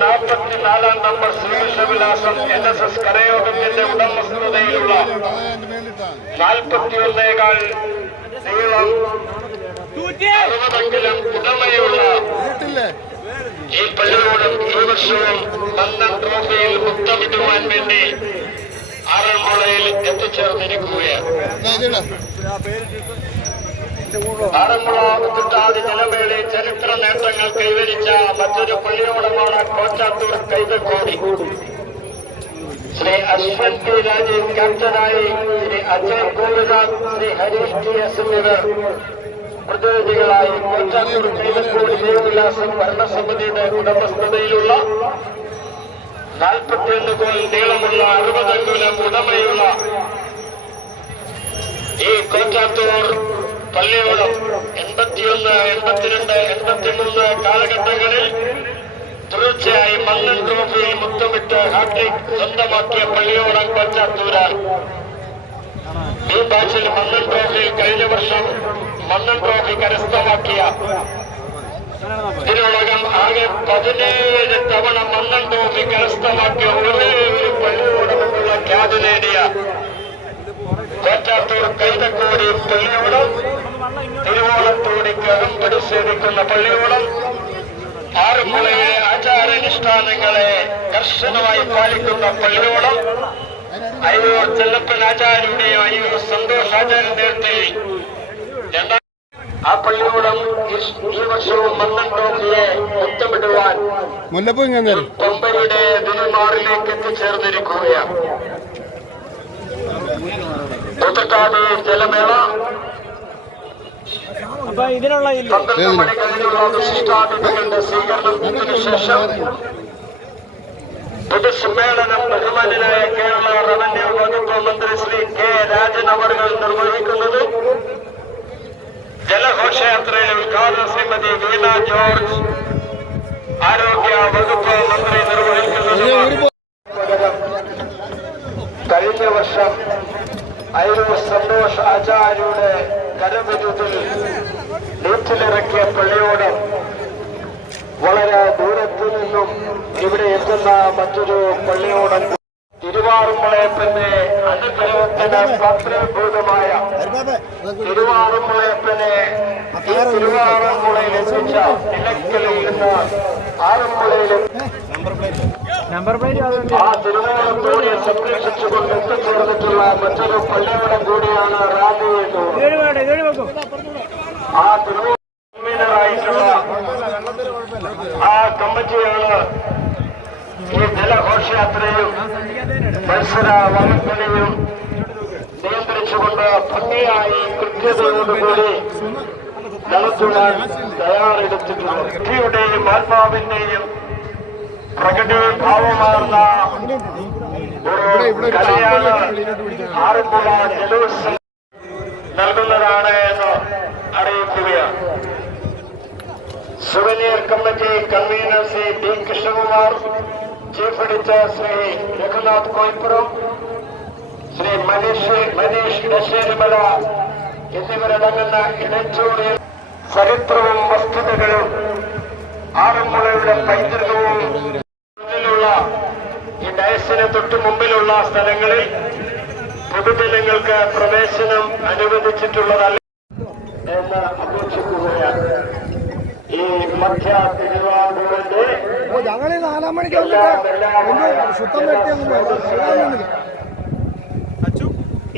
44 number Sreekrishnavilasam NSS കരയോഗത്തിന്റെ ഉടമസ്ഥതയിലുള്ള 41 നീളം 60 ഉടമയുള്ള ഈ പള്ളിയോടും ഈ വർഷവും മന്നം ട്രോഫിയിൽ മുത്തമിടുവാൻ വേണ്ടി ആറന്മുളയിൽ എത്തിച്ചേർന്നിരിക്കുകയാണ്. ആറന്മുള മുത്തട്ടാതി ജലമേളയിൽ ചരിത്ര നേട്ടങ്ങൾ കൈവരിച്ച മറ്റൊരു പള്ളിയോടമാണ് കോച്ചാത്തൂർ കൈതക്കോടി. ശ്രീ അശ്വൻ പി രാജീവ് ക്യാപ്റ്റനായി ശ്രീ അജയ് ഗോപിനാഥ്, ശ്രീ ഹരീഷ് TS എന്നിവർ പ്രതിനിധികളായി കോച്ചാത്തൂർ കൈതക്കോടി ദേവവിലാസം ഭരണസമിതിയുടെ ഉടമസ്ഥതയിലുള്ള 41 കോൽ നീളമുള്ള 60 അംഗുലം ഉടമയുള്ള ഈ കോച്ചാത്തൂർ പള്ളിയോടം 81, 82, 83 കാലഘട്ടങ്ങളിൽ തുടർച്ചയായി മന്നൻ ട്രോഫിയിൽ മുത്തമിട്ട് ഹാട്രിക് സ്വന്തമാക്കിയ പള്ളിയോടം കോച്ചാത്തൂരാണ്. ഈ ബാച്ചിൽ മന്നൻ ട്രോഫിയിൽ കഴിഞ്ഞ വർഷം മന്നൻ ട്രോഫി കരസ്ഥമാക്കിയ ഇതിനോടകം ആകെ 17 തവണ മന്നൻ ട്രോഫി കരസ്ഥമാക്കിയ ഒരേ ഒരു പള്ളിയോടമെന്നുള്ള ഖ്യാതി നേടിയ കോച്ചാത്തൂർ കൈതക്കോടി പള്ളിയോടം തിരുവോളത്തോടിക്ക് അകമ്പടി സേവിക്കുന്ന പള്ളിയോടം ആറന്മുളയിലെ ആചാരാനുഷ്ഠാനങ്ങളെ കർശനമായി പാലിക്കുന്ന പള്ളിയോടം അയ്യൂർ ചെല്ലപ്പൻ ആചാര്യയുടെയും അയ്യൂർ സന്തോഷ് ആചാര്യ നേതൃത്വത്തിൽ ആ പള്ളിയോടം ഈ വർഷവും മന്നൻ ട്രോഫിയെ മുത്തമിടുവാൻ പമ്പയുടെ ദിനമാറിലേക്ക് എത്തിച്ചേർന്നിരിക്കുകയാണ്. മുത്തക്കാട് ജലമേള 12 മണി കഴിഞ്ഞുള്ള വിശിഷ്ടാതിഥികളുടെ സ്വീകരണത്തിന് ശേഷം പൊതുസമ്മേളനം ബഹുമാന്യനായ കേരള റവന്യൂ വകുപ്പ് മന്ത്രി ശ്രീ K. രാജൻ അവർ നിർവഹിക്കുന്നത്. ജലഘോഷയാത്രയിലെ ഉദ്ഘാടനം ശ്രീമതി വീണ ജോർജ് ആരോഗ്യ വകുപ്പ് മന്ത്രി നിർവഹിക്കുന്നത്. കഴിഞ്ഞ വർഷം അയ്യൂർ സന്തോഷ് ആചാര്യയുടെ കരവിരുതിൽ നീറ്റിലിറക്കിയ പള്ളിയോടം വളരെ ദൂരത്തു നിന്നും ഇവിടെ എത്തുന്ന മറ്റൊരു പള്ളിയോടം തിരുവാറുമുളയപ്പന്റെ അനുഗ്രഹത്തിന് പാത്രീഭൂതമായ തിരുവാറുമുളയപ്പനെ ഈ തിരുവാറുമുളയിൽ എത്തിച്ച നിലയ്ക്കലിൽ നിന്ന് ആറന്മുളയിലും ആ തിരുവോണത്തോടെ സംരക്ഷിച്ചുകൊണ്ട് എത്തിച്ചേർന്നിട്ടുള്ള മറ്റൊരു പള്ളിയോടം കൂടിയാണ് റാന്നിയൂർ. ആ തിരുവോണായിട്ടുള്ള ആ കമ്മിറ്റിയാണ് ഈ ജലഘോഷയാത്രയും മത്സര വള്ളംകളിയും നിയന്ത്രിച്ചുകൊണ്ട് ഭംഗിയായി കൃത്യതയോടുകൂടി നടത്തുവാൻ തയ്യാറെടുത്തിട്ടുള്ളത്. ബുദ്ധിയുടെയും ആത്മാവിന്റെയും പ്രകടീഭാവമാർന്ന ഒരു കലയാണ് ആറന്മുള ജലോത്സവം നൽകുന്നതാണ് എന്ന് അറിയിക്കുകയാണ്. Souvenir committee convener Shri D. Krishnakumar, chief editor Shri Raghunath Koyippuram, Shri Maneesh Dasherimala എന്നിവരടങ്ങുന്ന എഡിറ്റോറിയൽ ചരിത്രവും വസ്തുതകളും ആറന്മുളയുടെ പൈതൃകവും ഈ ഡയസിന് തൊട്ടു മുമ്പിലുള്ള സ്ഥലങ്ങളിൽ പൊതുജനങ്ങൾക്ക് പ്രവേശനം അനുവദിച്ചിട്ടുള്ളതല്ല എന്ന് അപേക്ഷിക്കുകയാണ്. ഈ മധ്യ തിരുവാങ്കൂറിന്റെ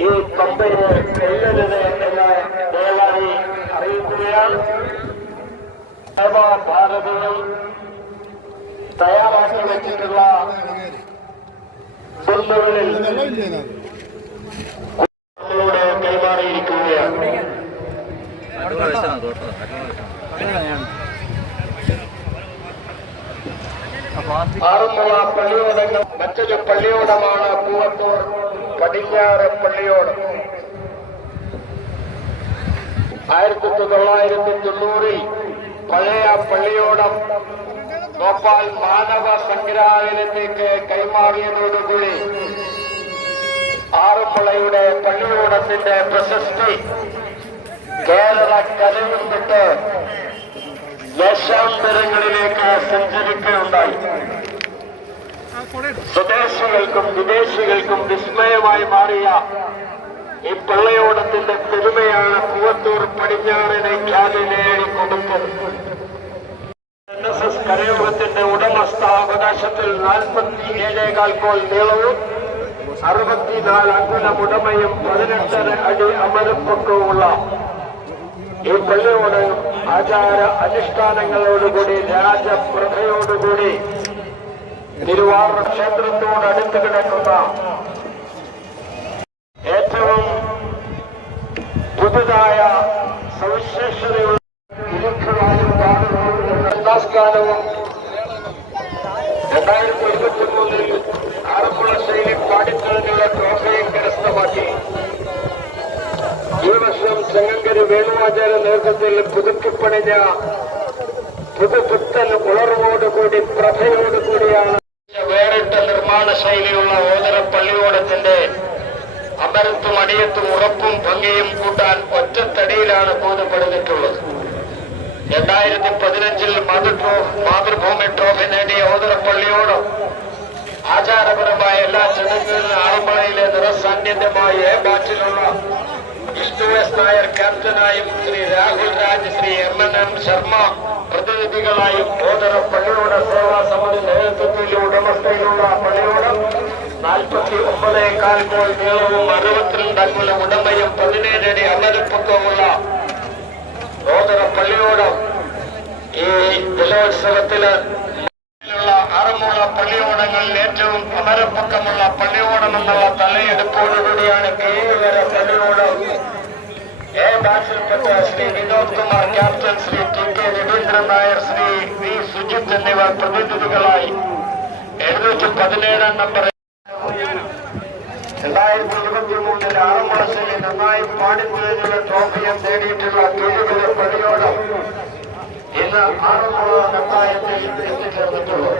ഈ പമ്പയെ കൊല്ലരുത് എന്ന് ദയവായി അറിയിക്കുകയാണ്. ഭാരതീയം തയ്യാറാക്കി വെച്ചിട്ടുള്ള ബില്ലുകളിൽ കൈമാറിയിരിക്കുകയാണ്. ആറന്മുള പള്ളിയോടങ്ങൾ മറ്റൊരു പള്ളിയോടമാണ് പൂവത്തൂർ പടിഞ്ഞാറ് പള്ളിയോടം. 1990 പഴയ പള്ളിയോടം ഭോപ്പാൽ മാനവ സംഗ്രഹാലയത്തിലേക്ക് കൈമാറിയതോടുകൂടി ആറന്മുളയുടെ പള്ളിയോടത്തിന്റെ പ്രശസ്തി കേരള കരയിൽ വിട്ട് ദേശാന്തരങ്ങളിലേക്ക് സഞ്ചരിക്കുകയുണ്ടായി. സ്വദേശികൾക്കും വിദേശികൾക്കും വിസ്മയമായി മാറിയ ഈ പള്ളയോടത്തിന്റെ പെരുമയാണ് പൂവത്തൂർ പടിഞ്ഞാറിനെ ഖ്യാതി നേടിക്കൊടുത്തത്. NSS കരയോഗത്തിന്റെ ഉടമസ്ഥാവകാശത്തിൽ 47 കോൽ നീളവും 64 അങ്കുലം ഉടമയും 18 അടി അമരപ്പൊക്കവുമുള്ള ഈ പള്ളിയോട് ആചാര അനുഷ്ഠാനങ്ങളോടുകൂടി രാജപ്രഭയോടുകൂടി തിരുവാറൂർ ക്ഷേത്രത്തോട് അടുത്ത് കിടക്കുന്ന ഏറ്റവും പുതുതായ സവിശേഷതയുള്ള സ്ഥാനവും 2023 ആറന്മുള ശൈലി പാടിത്തളിനുള്ള ട്രോഫിയും കരസ്ഥമാക്കി. ഈ വർഷം ചെങ്ങങ്കരി വേണുവാചാര നേതൃത്വത്തിൽ പുതുക്കിപ്പണിഞ്ഞ പുതുപുത്തൻ ഉണർവോടുകൂടി പ്രഭയോടുകൂടിയാണ് വേറിട്ട നിർമ്മാണ ശൈലിയുള്ള ഓതര പള്ളിയോടത്തിന്റെ അമരത്തും അടിയത്തും ഉറപ്പും ഭംഗിയും കൂട്ടാൻ ഒറ്റത്തടിയിലാണ് ബോധപ്പെടുന്നിട്ടുള്ളത്. 2015 മാതൃഭൂമി ട്രോഫി നേടിയ ഓതര പള്ളിയോടം ആചാരപരമായ എല്ലാ ചടങ്ങുകളിലും ആറന്മുളയിലെ നിറസാന്നിധ്യമായി എ ബാറ്റിലുള്ള വിഷ്ണു എസ് നായർ ക്യാപ്റ്റനായും ശ്രീ രാഹുൽ രാജ്, ശ്രീ MNM ശർമ്മ പ്രതിനിധികളായും ഓതര പള്ളിയോട സേവാ സമിതി നേതൃത്വത്തിൽ ഉടമസ്ഥയിലുള്ള പള്ളിയോടം 49.4 കോൽ നീളവും 62 അങ്കുലം ഉടമയും 17 അടി അമരപ്പൊക്കവുമുള്ള ഓതര പള്ളിയോടം ഈ ജലോത്സവത്തില് ആറന്മുള പള്ളിയോടങ്ങളിൽ ഏറ്റവും അമരപ്പൊക്കമുള്ള പള്ളിയോടം എന്നുള്ള തലയെടുപ്പോടുകൂടിയാണ് കീഴര പള്ളിയോടം എ ബാച്ചിൽപ്പെട്ട Shri Vinod Kumar captain, Shri TK Raveendran Nair, Shri V Sujith എന്നിവർ പ്രതിനിധികളായി 717 നമ്പർ 2023 ആറന്മുള ശൈലി നന്നായി പാടിത്തുഴഞ്ഞുള്ള ട്രോഫിയും നേടിയിട്ടുള്ള കീഴര പള്ളിയോടം ഇന്ന് ആറന്മുള കത്തായത്തിൽ എത്തിച്ചേർന്നിട്ടുള്ളൂ.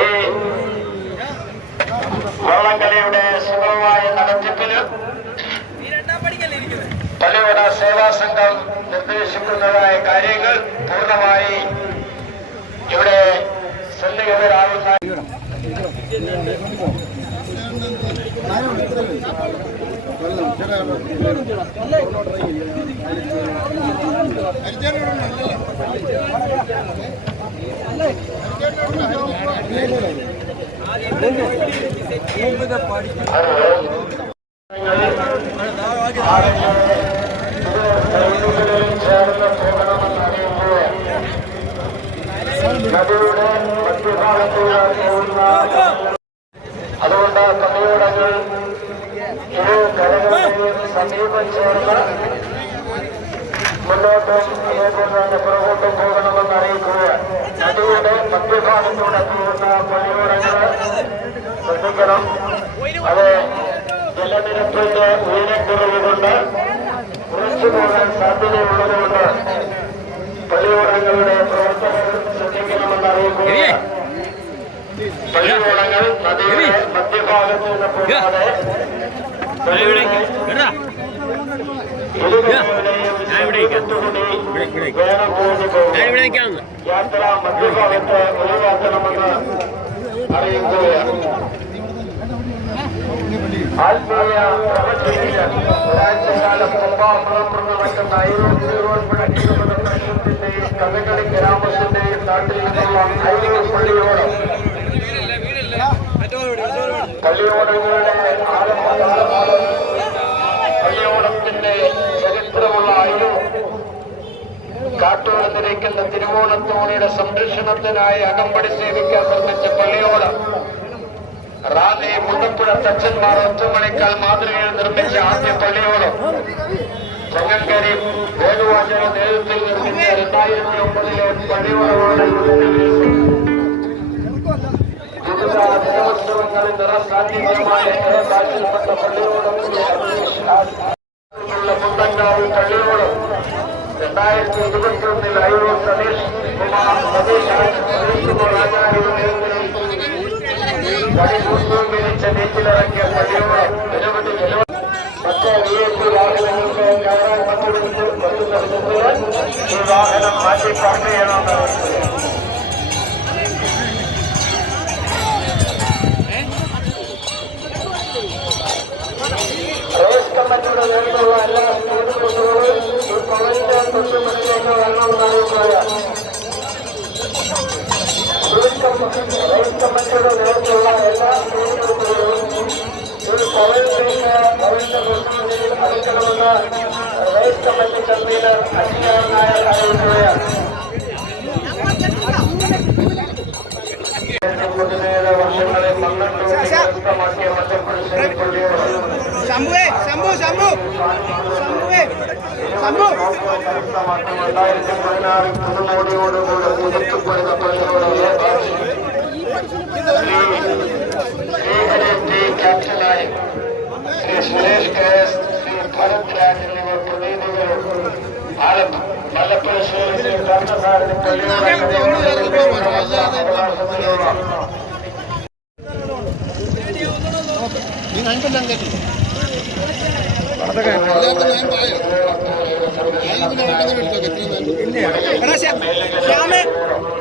ഈ വള്ളംകളിയുടെ സുഗമമായ നടത്തിപ്പിന് പള്ളിയോട സേവാ സംഘം നിർദ്ദേശിക്കുന്നതായ കാര്യങ്ങൾ പൂർണ്ണമായി ഇവിടെ സന്നിഹിതരാകുന്ന ചേർന്ന് പോകണമെന്ന് അറിയുമ്പോൾ നദിയുടെ മധ്യഭാഗത്തൂടെ പോകുന്ന അതുകൊണ്ട് പള്ളിയോടങ്ങൾ ഇരു കരകളുടെയും സമീപം ചേർന്ന് മുന്നോട്ടും അതേപോലെ തന്നെ പുറകോട്ടും പോകണമെന്ന് അറിയിക്കുക. നദിയുടെ മധ്യഭാഗത്തൂടെ പോകുന്ന പള്ളിയോടങ്ങൾ ശ്രദ്ധിക്കണം. അത് ജലനിരപ്പിന്റെ ഉയരക്കുറവുകൊണ്ട് കുറച്ചു പോകാൻ സാധ്യതയുള്ളതുകൊണ്ട് പള്ളിയോടങ്ങളുടെ പ്രവർത്തകർ ശ്രദ്ധിക്കണമെന്ന് അറിയിക്കുക. പള്ളിയോടങ്ങൾ നദിയുടെ മധ്യഭാഗത്ത് നിന്ന് പോകാതെ യാത്ര മധ്യഭാഗത്ത് ഒഴിവാക്കണമെന്ന് അറിയിക്കുകയാണ്. ആത്മീയ പ്രവചനത്തിന് ഒരാഴ്ചക്കാലം പമ്പാപുറം നടക്കുന്ന ഐരോപ്പിന്റെയും കഥകളി ഗ്രാമത്തിന്റെയും നാട്ടിൽ നിന്നുള്ള ഐരോപ്പ് പള്ളിയോടം പള്ളിയോടങ്ങളുടെ പള്ളിയോടത്തിന്റെ ചരിത്രമുള്ള ഐരോപ്പ് കാട്ടൂർ നിരയ്ക്കുന്ന തിരുവോണത്തോണിയുടെ സംരക്ഷണത്തിനായി അകമ്പടി സേവിക്കാൻ നിർമ്മിച്ച പള്ളിയോടം റാന്നി മുണ്ടപ്പുഴ തച്ചന്മാർ ഒറ്റമണിക്കാൽ മാതൃകയിൽ നിർമ്മിച്ച ആദ്യ പള്ളിയോടം ചെങ്ങങ്കരി വേണുവാചാര നേതൃത്വത്തിൽ നിർമ്മിച്ച 2009 പള്ളിയോടമാണ് വിവിധ ദിനോത്സവങ്ങളിൽ നിറസാന്നിധ്യമായ നിറസാക്ഷ്യപ്പെട്ട പള്ളിയോടം മുണ്ടങ്കാവ് പള്ളിയോടം 2021 ഐരൂർ സതീഷ് കുമാർ വടികുന്നൂമിരിച്ച നെറ്റിലിറക്കിയ പള്ളിയോടം നിരവധി മറ്റ് VIP വാഹനങ്ങൾക്ക് കയറാൻ പറ്റുന്നത് ഈ വാഹനം മാറ്റി പാർക്ക് ചെയ്യണമെന്ന് കമ്മിറ്റിയുടെ നേതൃത്വമുള്ള എല്ലാ സ്റ്റേറ്റ് ബസ്സുകളും ഈ പവലിന്റെ തൊട്ടുമുന്നിലേക്ക് വരണമെന്നറിയിക്കുക. റേസ് കമ്മിറ്റിയുടെ നേതൃത്വമുള്ള എല്ലാ സ്റ്റേറ്റ് ബസ്സുകളും ഈ പവലിന്റെ ബസ്സുകളിൽ അറിയിക്കണമെന്ന് റേസ് കമ്മിറ്റി കൺവീനർ അജിയാർ നായർ അറിയിക്കുകയാണ്. വർഷങ്ങളെ 12 വ്യക്തമാക്കിയ മധ്യപ്രദേശിലെ ശംഭുവേ ശംഭു ശംഭു ശംഭുവേ ശംഭു 2016 പുതുമോടിയോടുകൂടെ ഉയർത്തപ്പെടുന്ന പള്ളിയോടുള്ള ക്യാപ്റ്റനായി ശ്രീ സുരേഷ് കെഎസ്, ശ്രീ ഭരത് രാജ് എന്നിവർ പ്രതിനിധികളും മലപ്പുറശ്ശേരി കർണസാരഥി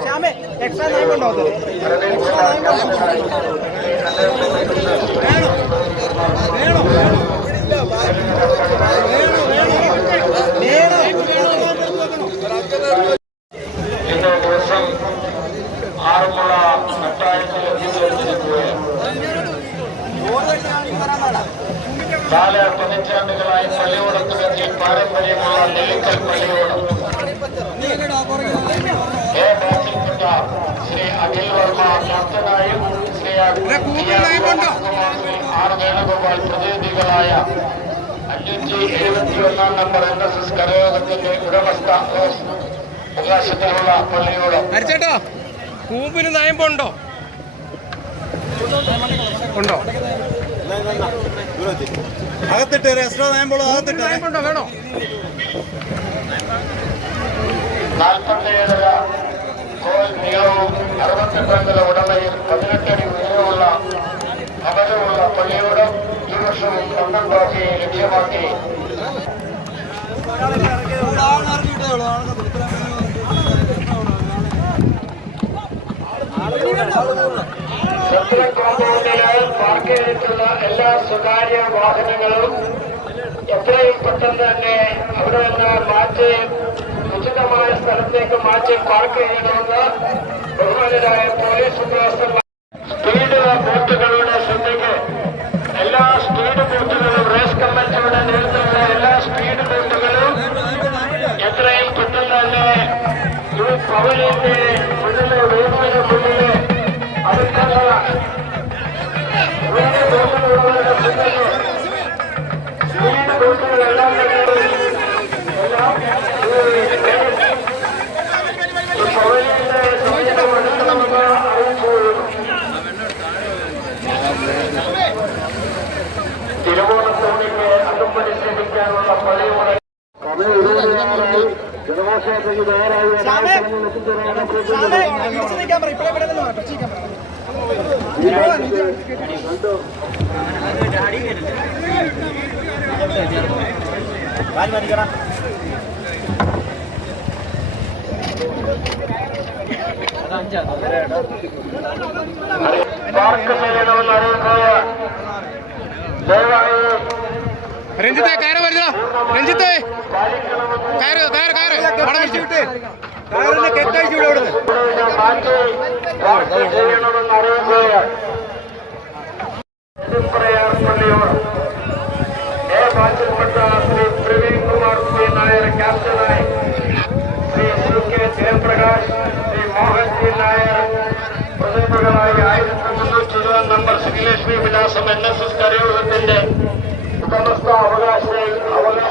ശ്യാമേ എക്സ്ട്രാ നയമുണ്ടോ? ഇന്നേ ദിവസം ആറന്മുള നട്ടായത്തിൽ എത്തിച്ചേർന്നിരിക്കുകയാണ്. 4 പതിറ്റാണ്ടുകളായി പള്ളിയോടത്തിലെത്തി പാരമ്പര്യമുള്ള നെല്ലിക്കൽ പള്ളിയോടം ബാച്ചിൽപ്പെട്ട ശ്രീ അഖിൽ വർമ്മ ക്യാപ്റ്റനായും ശ്രീ ആർ വേണുഗോപാൽ പ്രതിനിധികളായ 571 നമ്പർ NSS കരയോഗത്തിന്റെ ഉടമസ്ഥ അവകാശത്തിലുള്ള പള്ളിയോടം. ചേട്ടാ കൂമ്പിന് നയമ്പുണ്ടോ? ഉണ്ടോ? അകത്തിട്ട് എക്സ്ട്രാ നയമ്പോളോ? അകത്തിട്ട് നയമ്പുണ്ടോ? വേണോ? 47 കോൽ നീളവും 68 അംഗല ഉടമയും 18 അടി ഉയരമുള്ള അകലമുള്ള പള്ളിയോടം ഈ വർഷവും സ്വന്തം ട്രോഫി ലക്ഷ്യമാക്കി സത്രം കോമ്പൗണ്ടിൽ പാർക്ക് ചെയ്തിട്ടുള്ള എല്ലാ സ്വകാര്യ വാഹനങ്ങളും എത്രയും പെട്ടെന്ന് തന്നെ അവിടെ നിന്ന് മാറ്റി ഉചിതമായ സ്ഥലത്തേക്ക് മാറ്റി പാർക്ക് ചെയ്യണമെന്ന് ബഹുമാനരായ പോലീസ് ഉദ്യോഗസ്ഥർ. സ്പീഡ് ബോട്ടുകളുടെ ശ്രദ്ധയ്ക്ക് എല്ലാ സ്പീഡ് ബോട്ടുകളും റേസ് കമ്മിറ്റിയുടെ നേതൃത്വത്തിലുള്ള എല്ലാ സ്പീഡ് ബോട്ടുകളും എത്രയും പെട്ടെന്ന് തന്നെ ഈ പവലിന്റെ മുന്നിലെ വേദിയുടെ മുന്നിലെ അടുത്തുള്ള ബോട്ടുകളുടെ ശ്രദ്ധയ്ക്ക് സ്പീഡ് ബോട്ടുകളെല്ലാം തന്നെ എല്ലാം ഈ പവലിന്റെ സമയത്ത് എടുക്കണമെന്ന് അറിയിച്ചുകൊള്ളുന്നു. തിരുവോണത്തോണിക്ക് അകമ്പടി സേവിക്കാനുള്ള പള്ളിയോടെ ജനമോശത്തേക്ക് പാർക്ക് ചെയ്യണമെന്ന് അറിയിക്കുക. ദയവായി രഞ്ജിത്തെ കയറ് വരുന്നോ? രഞ്ജിത്തെ കയറ് കയറ് കയറ് മാറ്റി പാർക്ക് ചെയ്യണമെന്ന് അറിയിക്കുകയാണ്. പള്ളിയോട് ബാച്ചിൽപ്പെട്ട ശ്രീ പ്രവീൺ കുമാർ പി നായർ ക്യാപ്റ്റനായി, ശ്രീ CK ജയപ്രകാശ്, ശ്രീ മോഹൻ ജി നായർ പ്രതിനിധികളായി 1320 നമ്പർ ശ്രീലക്ഷ്മി വിലാസം NSS കരയോഗത്തിന്റെ ഉടമസ്ഥ അവകാശത്തിലുള്ള 40